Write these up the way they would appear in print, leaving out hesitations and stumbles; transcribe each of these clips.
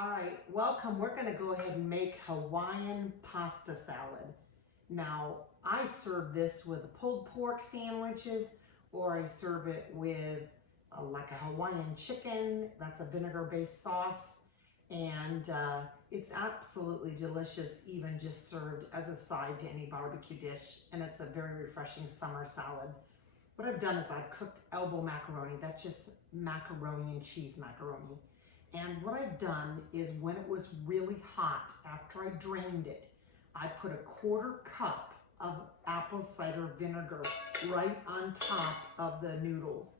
All right, welcome. We're gonna go ahead and make Hawaiian pasta salad. Now, I serve this with pulled pork sandwiches, or I serve it with like a Hawaiian chicken. That's a vinegar-based sauce. And it's absolutely delicious, even just served as a side to any barbecue dish. And it's a very refreshing summer salad. What I've done is I've cooked elbow macaroni. That's just macaroni and cheese macaroni. And what I've done is when it was really hot, after I drained it, I put a 1/4 cup of apple cider vinegar right on top of the noodles.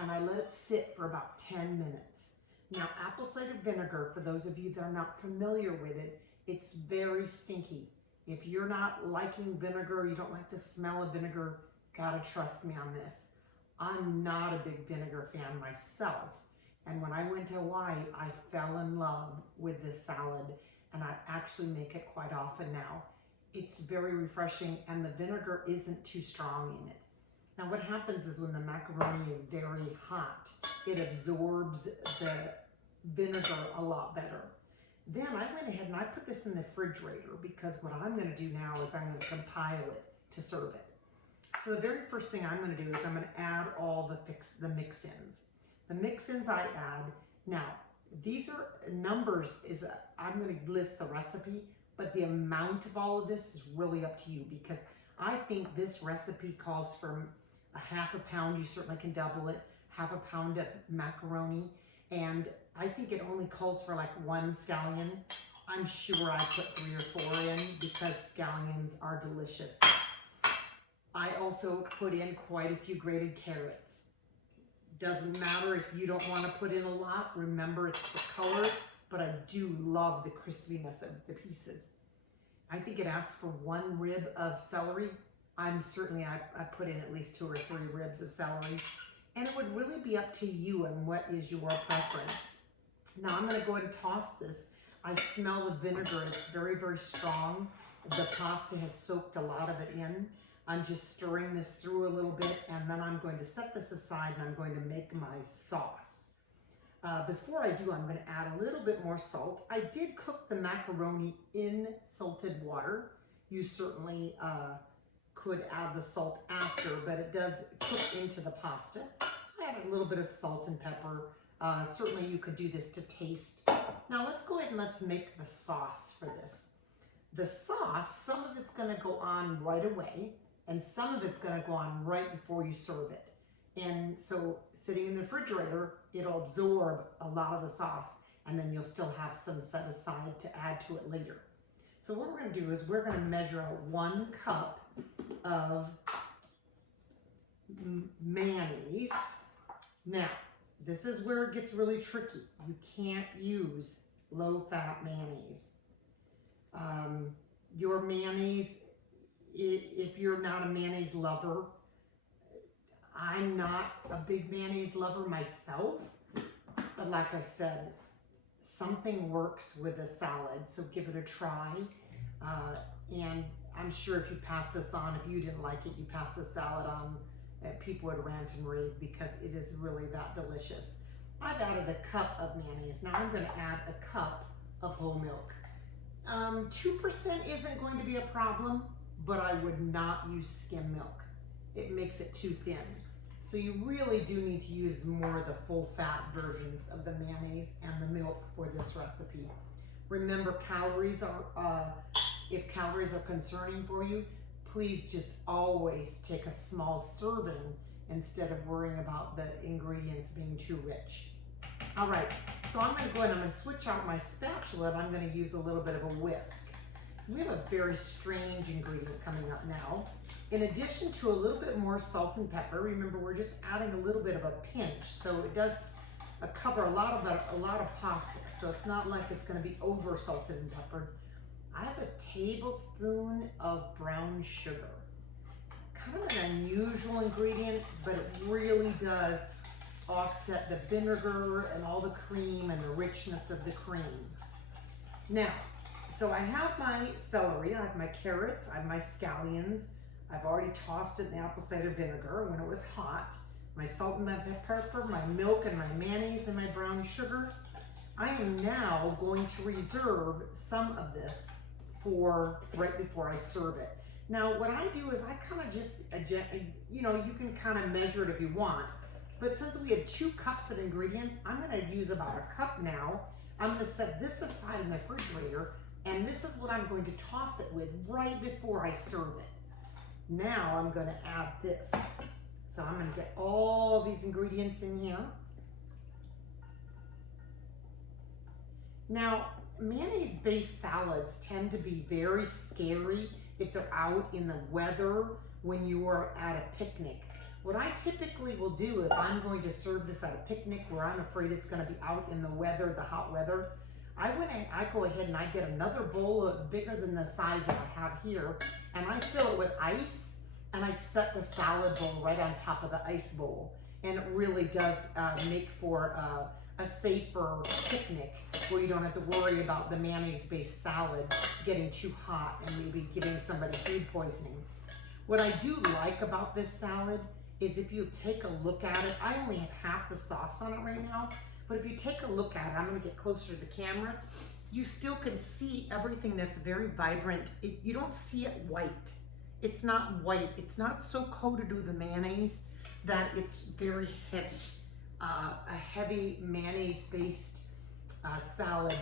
And I let it sit for about 10 minutes. Now, apple cider vinegar, for those of you that are not familiar with it, it's very stinky. If you're not liking vinegar, you don't like the smell of vinegar, gotta trust me on this. I'm not a big vinegar fan myself. And when I went to Hawaii, I fell in love with this salad, and I actually make it quite often now. It's very refreshing, and the vinegar isn't too strong in it. Now what happens is when the macaroni is very hot, it absorbs the vinegar a lot better. Then I went ahead and I put this in the refrigerator because what I'm gonna do now is I'm gonna compile it to serve it. So the very first thing I'm gonna do is I'm gonna add all the mix-ins. The mix-ins I add, now these are numbers, I'm gonna list the recipe, but the amount of all of this is really up to you because I think this recipe calls for a 1/2 pound, you certainly can double it, 1/2 pound of macaroni, and I think it only calls for like 1 scallion. I'm sure I put 3 or 4 in because scallions are delicious. I also put in quite a few grated carrots. Doesn't matter if you don't want to put in a lot. Remember, it's the color, but I do love the crispiness of the pieces. I think it asks for 1 rib of celery. I put in at least 2 or 3 ribs of celery. And it would really be up to you and what is your preference. Now I'm going to go ahead and toss this. I smell the vinegar. It's very, very strong. The pasta has soaked a lot of it in. I'm just stirring this through a little bit, and then I'm going to set this aside and I'm going to make my sauce. Before I do, I'm going to add a little bit more salt. I did cook the macaroni in salted water. You certainly could add the salt after, but it does cook into the pasta. So I added a little bit of salt and pepper. Certainly you could do this to taste. Now let's go ahead and let's make the sauce for this. The sauce, some of it's going to go on right away, and some of it's going to go on right before you serve it. And so sitting in the refrigerator, it'll absorb a lot of the sauce, and then you'll still have some set aside to add to it later. So what we're going to do is we're going to measure out 1 cup of mayonnaise. Now, this is where it gets really tricky. You can't use low-fat mayonnaise. Your mayonnaise, if you're not a mayonnaise lover, I'm not a big mayonnaise lover myself, but like I said, something works with a salad, so give it a try. And I'm sure if you pass this on, if you didn't like it, you pass the salad on, people would rant and rave because it is really that delicious. I've added a cup of mayonnaise. Now I'm going to add a cup of whole milk. 2% isn't going to be a problem, but I would not use skim milk. It makes it too thin. So you really do need to use more of the full fat versions of the mayonnaise and the milk for this recipe. Remember, calories are, if calories are concerning for you, please just always take a small serving instead of worrying about the ingredients being too rich. All right, so I'm going to go ahead and I'm going to switch out my spatula, and I'm going to use a little bit of a whisk. We have a very strange ingredient coming up now. In addition to a little bit more salt and pepper, remember we're just adding a little bit of a pinch, so it does cover a lot of pasta, so it's not like it's going to be over salted and peppered. I have a tablespoon of brown sugar. Kind of an unusual ingredient, but it really does offset the vinegar and all the cream and the richness of the cream. Now, so I have my celery, I have my carrots, I have my scallions. I've already tossed it in apple cider vinegar when it was hot. My salt and my pepper, my milk and my mayonnaise and my brown sugar. I am now going to reserve some of this for right before I serve it. Now what I do is I kind of just, you know, you can kind of measure it if you want, but since we have 2 cups of ingredients, I'm going to use about a cup now. I'm going to set this aside in the refrigerator, and this is what I'm going to toss it with right before I serve it. Now I'm going to add this. So I'm going to get all these ingredients in here. Now, mayonnaise-based salads tend to be very scary if they're out in the weather when you are at a picnic. What I typically will do if I'm going to serve this at a picnic where I'm afraid it's going to be out in the weather, the hot weather, I go ahead and I get another bowl bigger than the size that I have here, and I fill it with ice, and I set the salad bowl right on top of the ice bowl. And it really does make for a safer picnic where you don't have to worry about the mayonnaise-based salad getting too hot and maybe giving somebody food poisoning. What I do like about this salad is if you take a look at it, I only have half the sauce on it right now, but if you take a look at it, I'm gonna get closer to the camera, you still can see everything that's very vibrant. You don't see it white. It's not white. It's not so coated with the mayonnaise that it's very heavy. A heavy mayonnaise-based salad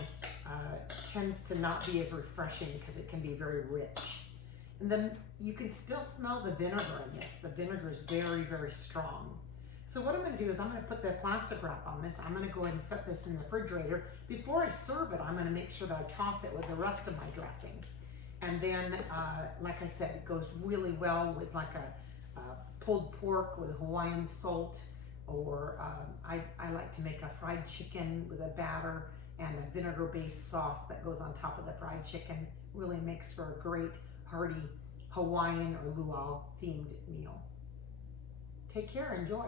tends to not be as refreshing because it can be very rich. And then you can still smell the vinegar in this. The vinegar is very, very strong. So what I'm going to do is I'm going to put the plastic wrap on this. I'm going to go ahead and set this in the refrigerator. Before I serve it, I'm going to make sure that I toss it with the rest of my dressing. And then, like I said, it goes really well with like a pulled pork with Hawaiian salt, or I like to make a fried chicken with a batter and a vinegar-based sauce that goes on top of the fried chicken. Really makes for a great hearty Hawaiian or luau themed meal. Take care, enjoy.